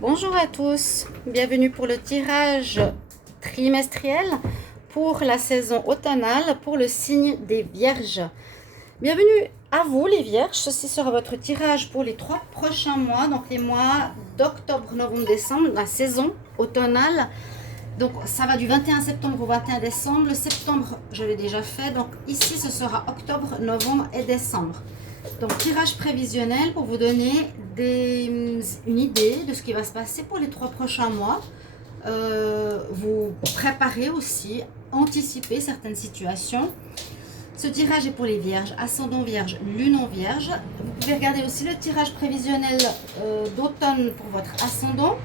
Bonjour à tous, bienvenue pour le tirage trimestriel pour la saison automnale pour le signe des Vierges. Bienvenue à vous les Vierges, ceci sera votre tirage pour les 3 prochains mois, donc les mois d'octobre, novembre, décembre, la saison automnale. Donc ça va du 21 septembre au 21 décembre, le septembre je l'ai déjà fait, donc ici ce sera octobre, novembre et décembre. Donc tirage prévisionnel pour vous donner une idée de ce qui va se passer pour les 3 prochains mois. Vous préparer aussi, anticiper certaines situations. Ce tirage est pour les Vierges, ascendant Vierge, lune en Vierge. Vous pouvez regarder aussi le tirage prévisionnel d'automne pour votre ascendant.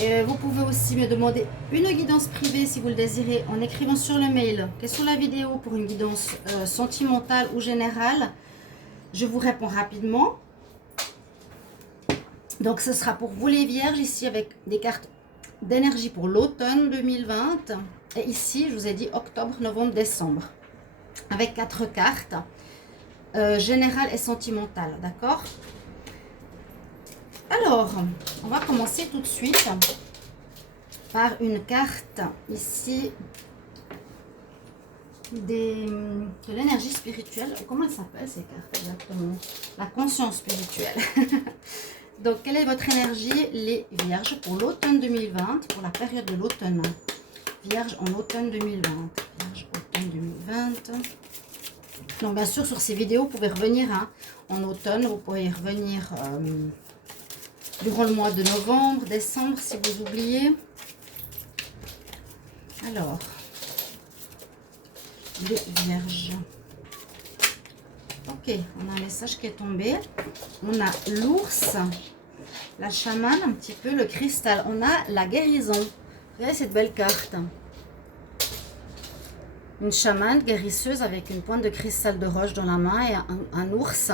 Et vous pouvez aussi me demander une guidance privée si vous le désirez en écrivant sur le mail qui est sous la vidéo pour une guidance sentimentale ou générale. Je vous réponds rapidement. Donc ce sera pour vous les Vierges ici avec des cartes d'énergie pour l'automne 2020. Et ici je vous ai dit octobre, novembre, décembre. Avec 4 cartes générales et sentimentales. D'accord? Alors, on va commencer tout de suite par une carte ici de l'énergie spirituelle. Comment elle s'appelle ces cartes exactement? La conscience spirituelle. Donc, quelle est votre énergie, les Vierges, pour l'automne 2020, pour la période de l'automne? Vierge en automne 2020. Vierge automne 2020. Donc, bien sûr, sur ces vidéos, vous pouvez revenir en automne. Vous pouvez y revenir durant le mois de novembre, décembre, si vous oubliez. Alors, les Vierges. Ok, on a un message qui est tombé. On a l'ours, la chamane, un petit peu, le cristal. On a la guérison. Regardez cette belle carte. Une chamane guérisseuse avec une pointe de cristal de roche dans la main et un ours.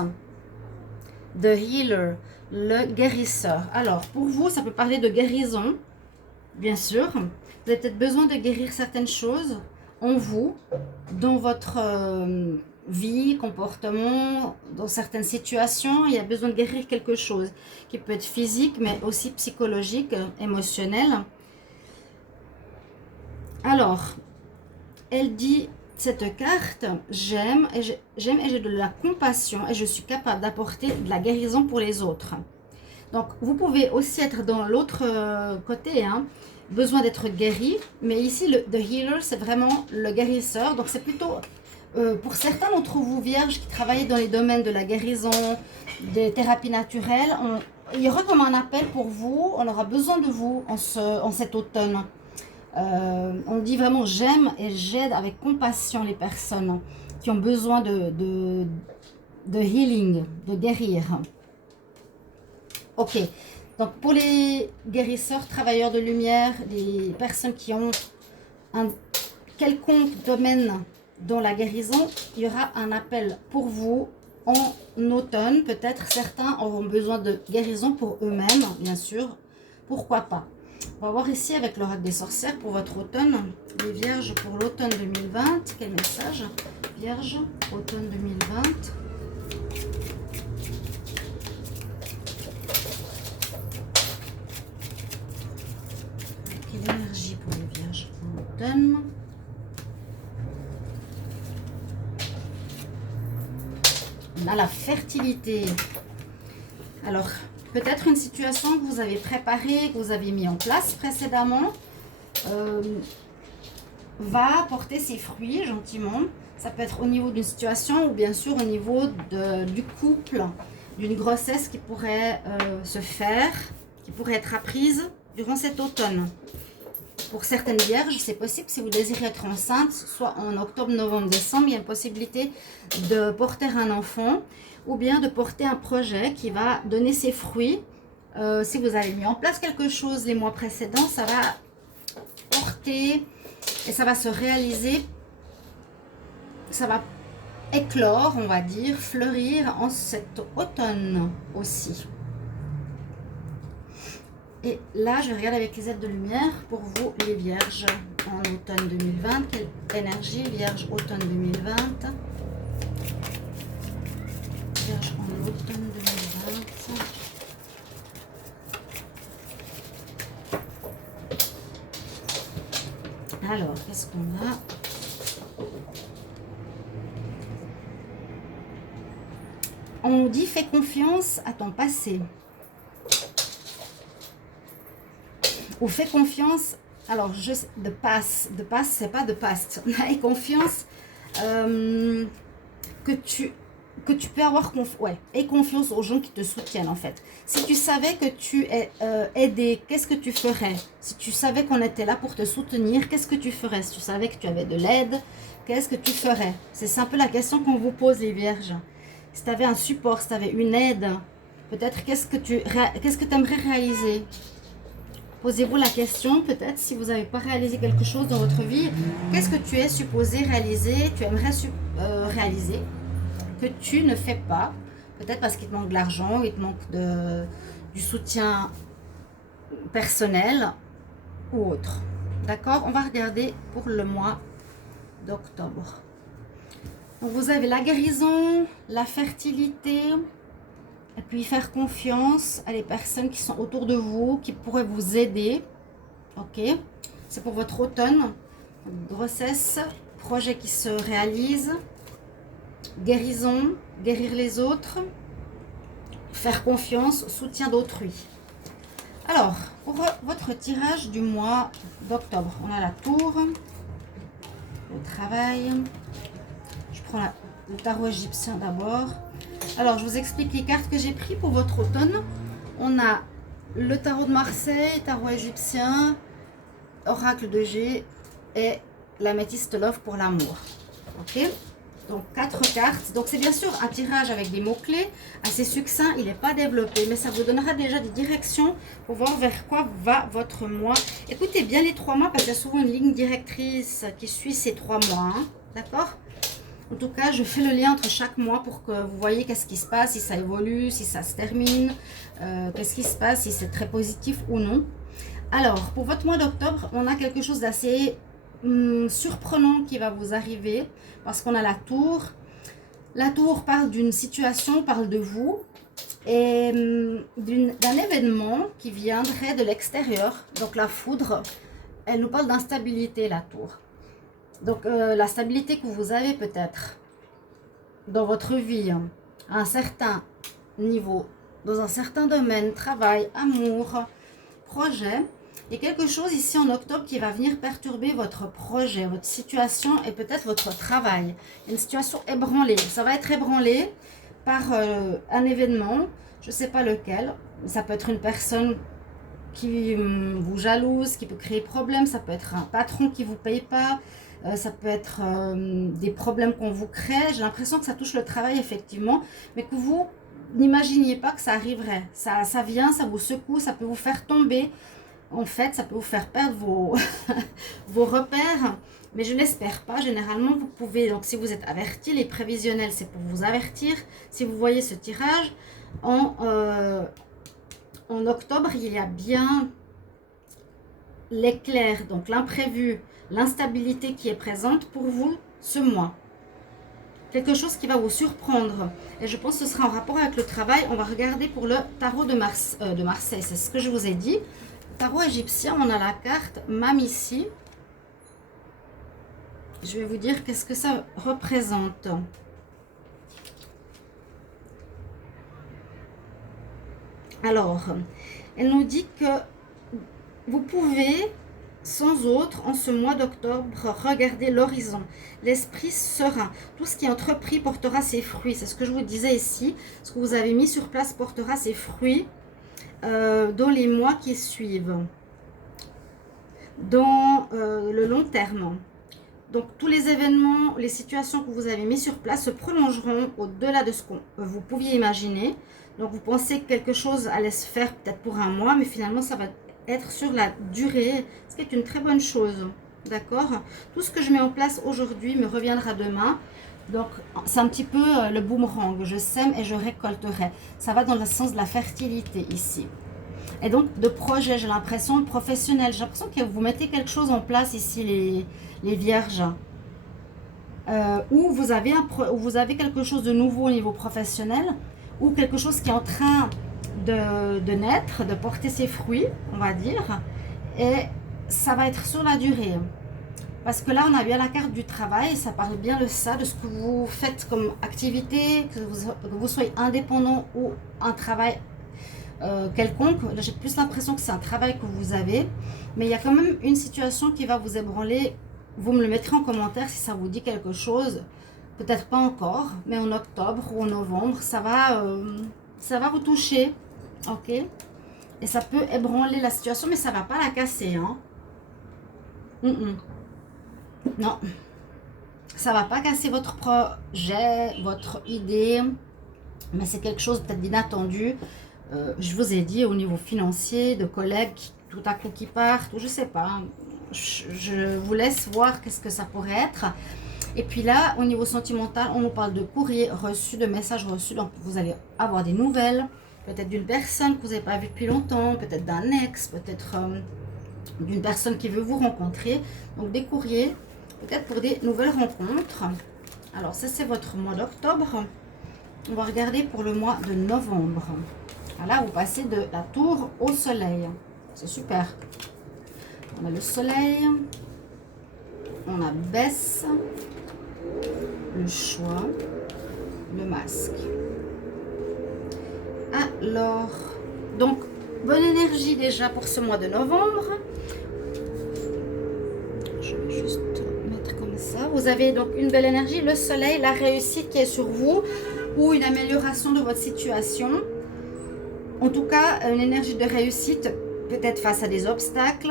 The healer, le guérisseur. Alors, pour vous, ça peut parler de guérison, bien sûr. Vous avez peut-être besoin de guérir certaines choses en vous, dans votre vie, comportement, dans certaines situations. Il y a besoin de guérir quelque chose qui peut être physique, mais aussi psychologique, émotionnel. Alors, elle dit, cette carte, j'aime et j'ai de la compassion et je suis capable d'apporter de la guérison pour les autres. Donc, vous pouvez aussi être dans l'autre côté, besoin d'être guéri, mais ici, the healer, c'est vraiment le guérisseur. Donc, c'est plutôt pour certains d'entre vous, Vierges, qui travaillent dans les domaines de la guérison, des thérapies naturelles, il y aura comme un appel pour vous, on aura besoin de vous en cet automne. On dit vraiment j'aime et j'aide avec compassion les personnes qui ont besoin de healing, de guérir. Ok, donc pour les guérisseurs, travailleurs de lumière, les personnes qui ont un quelconque domaine dans la guérison, il y aura un appel pour vous en automne. Peut-être certains auront besoin de guérison pour eux-mêmes, bien sûr, pourquoi pas. On va voir ici avec l'oracle des sorcières pour votre automne. Les Vierges pour l'automne 2020. Quel message? Vierge, automne 2020. Quelle énergie pour les Vierges en automne? On a la fertilité. Alors, peut-être une situation que vous avez préparée, que vous avez mis en place précédemment, va porter ses fruits gentiment. Ça peut être au niveau d'une situation ou bien sûr au niveau du couple, d'une grossesse qui pourrait se faire, qui pourrait être apprise durant cet automne. Pour certaines Vierges, c'est possible si vous désirez être enceinte, soit en octobre, novembre, décembre, il y a une possibilité de porter un enfant ou bien de porter un projet qui va donner ses fruits. Si vous avez mis en place quelque chose les mois précédents, ça va porter et ça va se réaliser, ça va éclore, on va dire, fleurir en cet automne aussi. Et là, je regarde avec les aides de lumière pour vous, les Vierges, en automne 2020. Quelle énergie, Vierge, automne 2020. Vierge, en automne 2020. Alors, qu'est-ce qu'on a? On dit fais confiance à ton passé. Ou fais confiance, alors juste de passe, c'est pas de past. Et confiance que tu peux avoir et confiance aux gens qui te soutiennent en fait. Si tu savais que tu es aidé, qu'est-ce que tu ferais? Si tu savais qu'on était là pour te soutenir, qu'est-ce que tu ferais? Si tu savais que tu avais de l'aide, qu'est-ce que tu ferais? C'est un peu la question qu'on vous pose les vierges. Si tu avais un support, si tu avais une aide, peut-être qu'est-ce que tu aimerais réaliser? Posez-vous la question, peut-être, si vous n'avez pas réalisé quelque chose dans votre vie, qu'est-ce que tu es supposé réaliser, tu aimerais réaliser, que tu ne fais pas, peut-être parce qu'il te manque de l'argent, il te manque du soutien personnel ou autre. D'accord? On va regarder pour le mois d'octobre. Donc vous avez la guérison, la fertilité, et puis faire confiance à les personnes qui sont autour de vous, qui pourraient vous aider. Ok, c'est pour votre automne. Grossesse, projet qui se réalise, guérison, guérir les autres, faire confiance, soutien d'autrui. Alors, pour votre tirage du mois d'octobre, on a la tour, le travail. Je prends le tarot égyptien d'abord. Alors, je vous explique les cartes que j'ai prises pour votre automne. On a le tarot de Marseille, tarot égyptien, oracle de G et l'améthyste love pour l'amour. Ok? Donc, 4 cartes. Donc, c'est bien sûr un tirage avec des mots-clés assez succinct. Il n'est pas développé, mais ça vous donnera déjà des directions pour voir vers quoi va votre mois. Écoutez bien les 3 mois parce qu'il y a souvent une ligne directrice qui suit ces 3 mois. Hein? D'accord? En tout cas, je fais le lien entre chaque mois pour que vous voyez qu'est-ce qui se passe, si ça évolue, si ça se termine, qu'est-ce qui se passe, si c'est très positif ou non. Alors, pour votre mois d'octobre, on a quelque chose d'assez surprenant qui va vous arriver parce qu'on a la tour. La tour parle d'une situation, parle de vous et d'un événement qui viendrait de l'extérieur. Donc, la foudre, elle nous parle d'instabilité, la tour. Donc, la stabilité que vous avez peut-être dans votre vie, à un certain niveau, dans un certain domaine, travail, amour, projet, il y a quelque chose ici en octobre qui va venir perturber votre projet, votre situation et peut-être votre travail. Une situation ébranlée. Ça va être ébranlé par un événement, je ne sais pas lequel. Ça peut être une personne qui vous jalouse, qui peut créer problème. Ça peut être un patron qui ne vous paye pas. Ça peut être des problèmes qu'on vous crée. J'ai l'impression que ça touche le travail, effectivement, mais que vous n'imaginiez pas que ça arriverait. Ça vient, ça vous secoue, ça peut vous faire tomber. En fait, ça peut vous faire perdre vos repères, mais je n'espère pas. Généralement, vous pouvez, donc si vous êtes averti, les prévisionnels, c'est pour vous avertir. Si vous voyez ce tirage, en octobre, il y a bien l'éclair, donc l'imprévu, l'instabilité qui est présente pour vous ce mois. Quelque chose qui va vous surprendre. Et je pense que ce sera en rapport avec le travail. On va regarder pour le tarot de Marseille. C'est ce que je vous ai dit. Tarot égyptien, on a la carte Mamici. Je vais vous dire qu'est-ce que ça représente. Alors, elle nous dit que vous pouvez, sans autre, en ce mois d'octobre, regarder l'horizon, l'esprit serein. Tout ce qui est entrepris portera ses fruits. C'est ce que je vous disais ici. Ce que vous avez mis sur place portera ses fruits dans les mois qui suivent, dans le long terme. Donc, tous les événements, les situations que vous avez mis sur place se prolongeront au-delà de ce que vous pouviez imaginer. Donc, vous pensez que quelque chose allait se faire peut-être pour un mois, mais finalement, ça va être sur la durée, ce qui est une très bonne chose. D'accord? Tout ce que je mets en place aujourd'hui me reviendra demain. Donc, c'est un petit peu le boomerang. Je sème et je récolterai. Ça va dans le sens de la fertilité ici. Et donc, de projet, j'ai l'impression, professionnel. J'ai l'impression que vous mettez quelque chose en place ici, les vierges. Où vous avez quelque chose de nouveau au niveau professionnel. Ou quelque chose qui est en train de naître, de porter ses fruits, on va dire. Et ça va être sur la durée. Parce que là, on a bien la carte du travail, ça parle bien de ça, de ce que vous faites comme activité, que vous soyez indépendant ou un travail quelconque. Là, j'ai plus l'impression que c'est un travail que vous avez, mais il y a quand même une situation qui va vous ébranler. Vous me le mettrez en commentaire si ça vous dit quelque chose. Peut-être pas encore, mais en octobre ou en novembre, ça va vous toucher, ok? Et ça peut ébranler la situation, mais ça va pas la casser, hein? Non, ça va pas casser votre projet, votre idée, mais c'est quelque chose peut-être d'inattendu. Je vous ai dit au niveau financier, de collègues tout à coup qui partent, ou je sais pas. Je vous laisse voir qu'est-ce que ça pourrait être. Et puis là, au niveau sentimental, on nous parle de courrier reçu, de messages reçus. Donc vous allez avoir des nouvelles, peut-être d'une personne que vous n'avez pas vue depuis longtemps, peut-être d'un ex, peut-être d'une personne qui veut vous rencontrer. Donc des courriers, peut-être pour des nouvelles rencontres. Alors ça, c'est votre mois d'octobre. On va regarder pour le mois de novembre. Là, vous passez de la tour au soleil. C'est super. On a le soleil. On a baisse. Le choix. Le masque. Alors, donc, bonne énergie déjà pour ce mois de novembre. Je vais juste mettre comme ça. Vous avez donc une belle énergie. Le soleil, la réussite qui est sur vous ou une amélioration de votre situation. En tout cas, une énergie de réussite, peut-être face à des obstacles.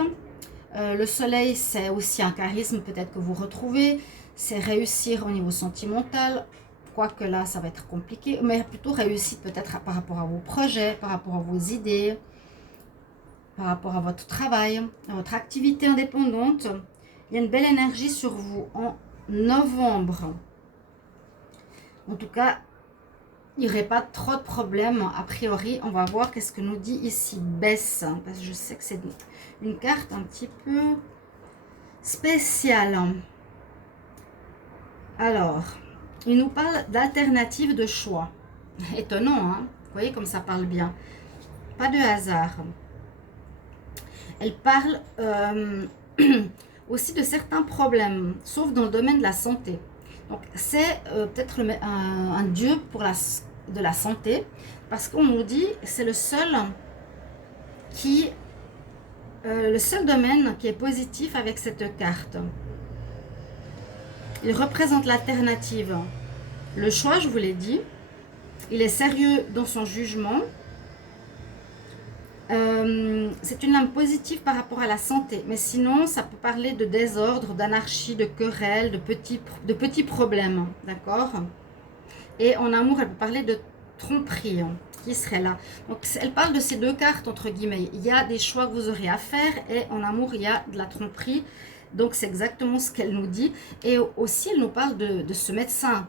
Le soleil, c'est aussi un charisme peut-être que vous retrouvez. C'est réussir au niveau sentimental. Quoique là, ça va être compliqué. Mais plutôt réussite peut-être par rapport à vos projets, par rapport à vos idées, par rapport à votre travail, à votre activité indépendante. Il y a une belle énergie sur vous en novembre. En tout cas, il n'y aurait pas trop de problèmes a priori. On va voir qu'est-ce que nous dit ici baisse, parce que je sais que c'est une carte un petit peu spéciale. Alors, il nous parle d'alternatives de choix. Étonnant, hein? Vous voyez comme ça parle bien. Pas de hasard. Elle parle aussi de certains problèmes, sauf dans le domaine de la santé. Donc, c'est peut-être un dieu pour de la santé, parce qu'on nous dit que c'est le seul domaine qui est positif avec cette carte. Il représente l'alternative. Le choix, je vous l'ai dit, il est sérieux dans son jugement. C'est une lame positive par rapport à la santé, mais sinon ça peut parler de désordre, d'anarchie, de querelle, de petits problèmes, d'accord? Et en amour, elle peut parler de tromperie qui serait là. Donc elle parle de ces deux cartes entre guillemets. Il y a des choix que vous aurez à faire et en amour il y a de la tromperie. Donc c'est exactement ce qu'elle nous dit. Et aussi elle nous parle de ce médecin,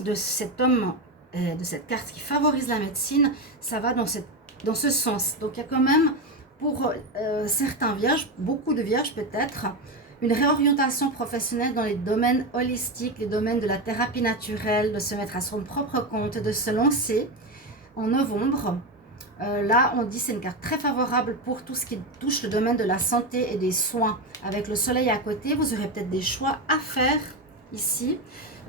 de cet homme, de cette carte qui favorise la médecine. Ça va dans ce sens. Donc il y a quand même pour certains vierges, beaucoup de vierges peut-être, une réorientation professionnelle dans les domaines holistiques, les domaines de la thérapie naturelle, de se mettre à son propre compte, de se lancer en novembre. Là, on dit c'est une carte très favorable pour tout ce qui touche le domaine de la santé et des soins. Avec le soleil à côté, vous aurez peut-être des choix à faire ici.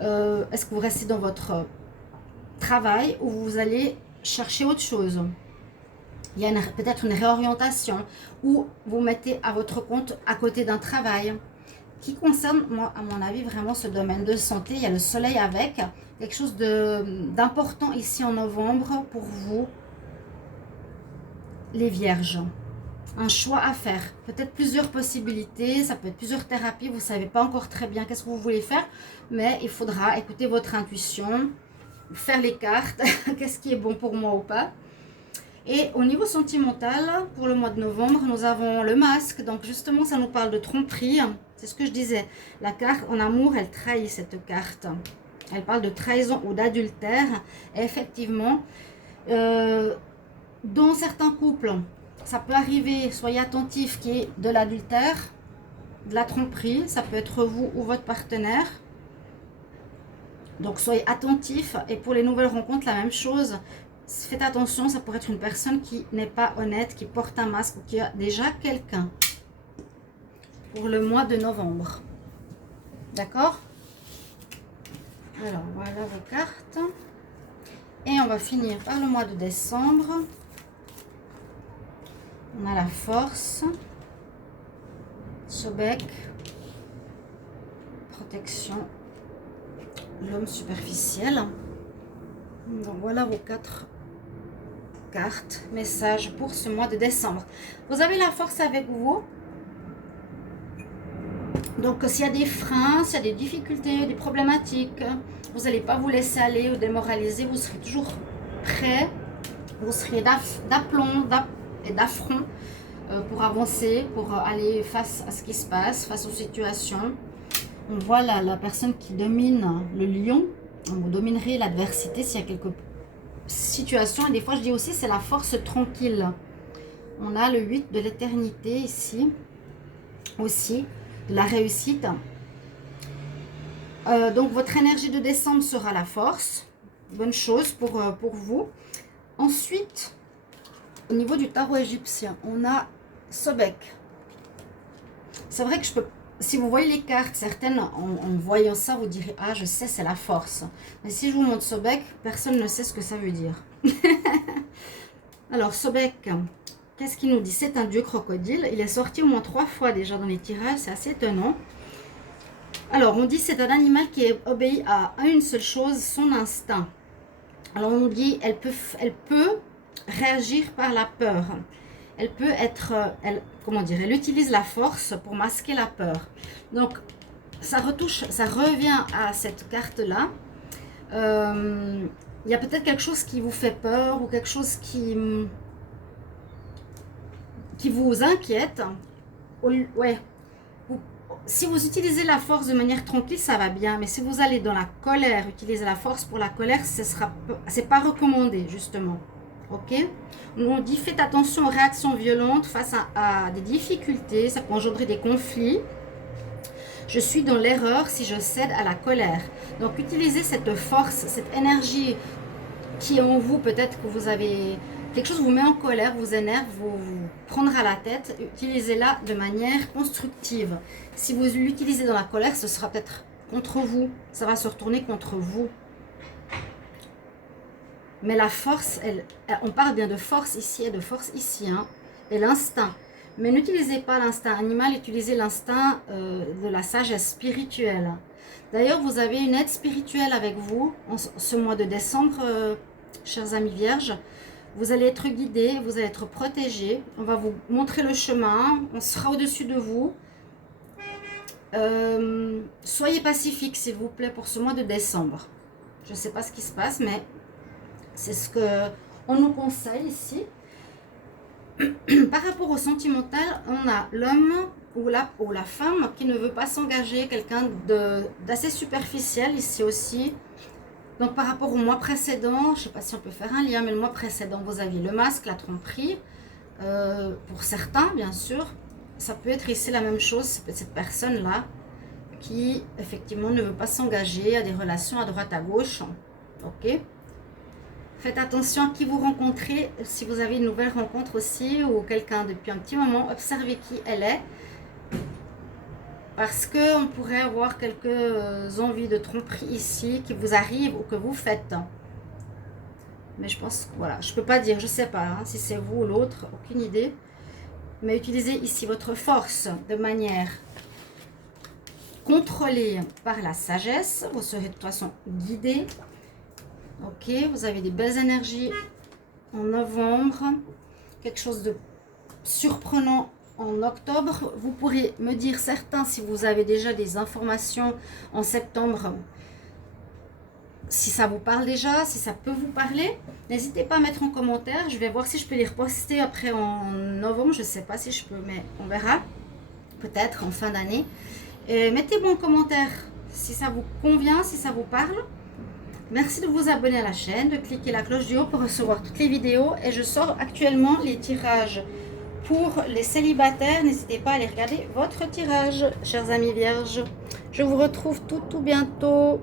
Est-ce que vous restez dans votre travail ou vous allez chercher autre chose? Il y a peut-être une réorientation ou vous mettez à votre compte à côté d'un travail qui concerne, moi, à mon avis, vraiment ce domaine de santé. Il y a le soleil avec, quelque chose d'important ici en novembre pour vous, les vierges. Un choix à faire, peut-être plusieurs possibilités, ça peut être plusieurs thérapies, vous ne savez pas encore très bien qu'est-ce que vous voulez faire, mais il faudra écouter votre intuition, faire les cartes, qu'est-ce qui est bon pour moi ou pas. Et au niveau sentimental, pour le mois de novembre, nous avons le masque. Donc justement, ça nous parle de tromperie. C'est ce que je disais. La carte en amour, elle trahit cette carte. Elle parle de trahison ou d'adultère. Et effectivement, dans certains couples, ça peut arriver, soyez attentifs, qu'il y ait de l'adultère, de la tromperie. Ça peut être vous ou votre partenaire. Donc soyez attentifs. Et pour les nouvelles rencontres, la même chose. Faites attention, ça pourrait être une personne qui n'est pas honnête, qui porte un masque ou qui a déjà quelqu'un. Pour le mois de novembre. D'accord? Alors, voilà vos cartes. Et on va finir par le mois de décembre. On a la force, Sobek, protection, l'homme superficiel. Donc voilà vos 4 cartes, messages pour ce mois de décembre. Vous avez la force avec vous. Donc s'il y a des freins, s'il y a des difficultés, des problématiques, vous n'allez pas vous laisser aller ou démoraliser, vous serez toujours prêt, vous serez d'aplomb et d'affront pour avancer, pour aller face à ce qui se passe, face aux situations. On voit la personne qui domine le lion, vous dominerez l'adversité s'il y a quelques situations. Et des fois je dis aussi c'est la force tranquille. On a le 8 de l'éternité ici, aussi, de la réussite. Donc votre énergie de décembre sera la force, bonne chose pour vous. Ensuite, au niveau du tarot égyptien, on a Sobek. C'est vrai que je peux, si vous voyez les cartes, certaines, en voyant ça, vous direz, ah, je sais, c'est la force. Mais si je vous montre Sobek, personne ne sait ce que ça veut dire. Alors, Sobek, qu'est-ce qu'il nous dit? C'est un dieu crocodile. Il est sorti au moins 3 fois déjà dans les tirages, c'est assez étonnant. Alors, on dit c'est un animal qui obéit à une seule chose, son instinct. Alors, on dit, elle peut réagir par la peur. Elle peut être, comment dire, elle utilise la force pour masquer la peur. Donc, ça revient à cette carte-là. Il y a peut-être quelque chose qui vous fait peur ou quelque chose qui vous inquiète. Ouais. Si vous utilisez la force de manière tranquille, ça va bien. Mais si vous allez dans la colère, utiliser la force pour la colère, c'est pas recommandé, justement. Ok? On dit faites attention aux réactions violentes face à des difficultés. Ça peut engendrer des conflits. Je suis dans l'erreur si je cède à la colère. Donc utilisez cette force, cette énergie qui est en vous. Peut-être que vous avez quelque chose qui vous met en colère, vous énerve, vous prendra la tête. Utilisez-la de manière constructive. Si vous l'utilisez dans la colère, ce sera peut-être contre vous. Ça va se retourner contre vous. Mais la force, on parle bien de force ici et de force ici. Hein, et l'instinct. Mais n'utilisez pas l'instinct animal, utilisez l'instinct de la sagesse spirituelle. D'ailleurs, vous avez une aide spirituelle avec vous en ce mois de décembre, chers amis vierges. Vous allez être guidés, vous allez être protégés. On va vous montrer le chemin, on sera au-dessus de vous. Soyez pacifiques, s'il vous plaît, pour ce mois de décembre. Je ne sais pas ce qui se passe, mais c'est ce qu'on nous conseille ici. Par rapport au sentimental, on a l'homme ou la femme qui ne veut pas s'engager, quelqu'un d'assez superficiel ici aussi. Donc par rapport au mois précédent, je ne sais pas si on peut faire un lien, mais le mois précédent, vous aviez le masque, la tromperie. Pour certains, bien sûr, ça peut être ici la même chose, c'est cette personne-là qui, effectivement, ne veut pas s'engager à des relations à droite, à gauche. Ok ? Faites attention à qui vous rencontrez. Si vous avez une nouvelle rencontre aussi ou quelqu'un depuis un petit moment, observez qui elle est. Parce qu'on pourrait avoir quelques envies de tromperie ici qui vous arrivent ou que vous faites. Mais je pense que voilà, je ne peux pas dire, je ne sais pas hein, si c'est vous ou l'autre, aucune idée. Mais utilisez ici votre force de manière contrôlée par la sagesse. Vous serez de toute façon guidé. Ok, vous avez des belles énergies en novembre, quelque chose de surprenant en octobre. Vous pourrez me dire certains si vous avez déjà des informations en septembre, si ça vous parle déjà, si ça peut vous parler. N'hésitez pas à mettre en commentaire, je vais voir si je peux les reposter après en novembre, je ne sais pas si je peux, mais on verra, peut-être en fin d'année. Mettez-moi en commentaire si ça vous convient, si ça vous parle. Merci de vous abonner à la chaîne, de cliquer la cloche du haut pour recevoir toutes les vidéos. Et je sors actuellement les tirages pour les célibataires. N'hésitez pas à aller regarder votre tirage, chers amis vierges. Je vous retrouve tout bientôt.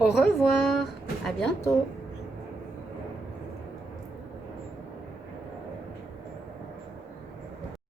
Au revoir, à bientôt.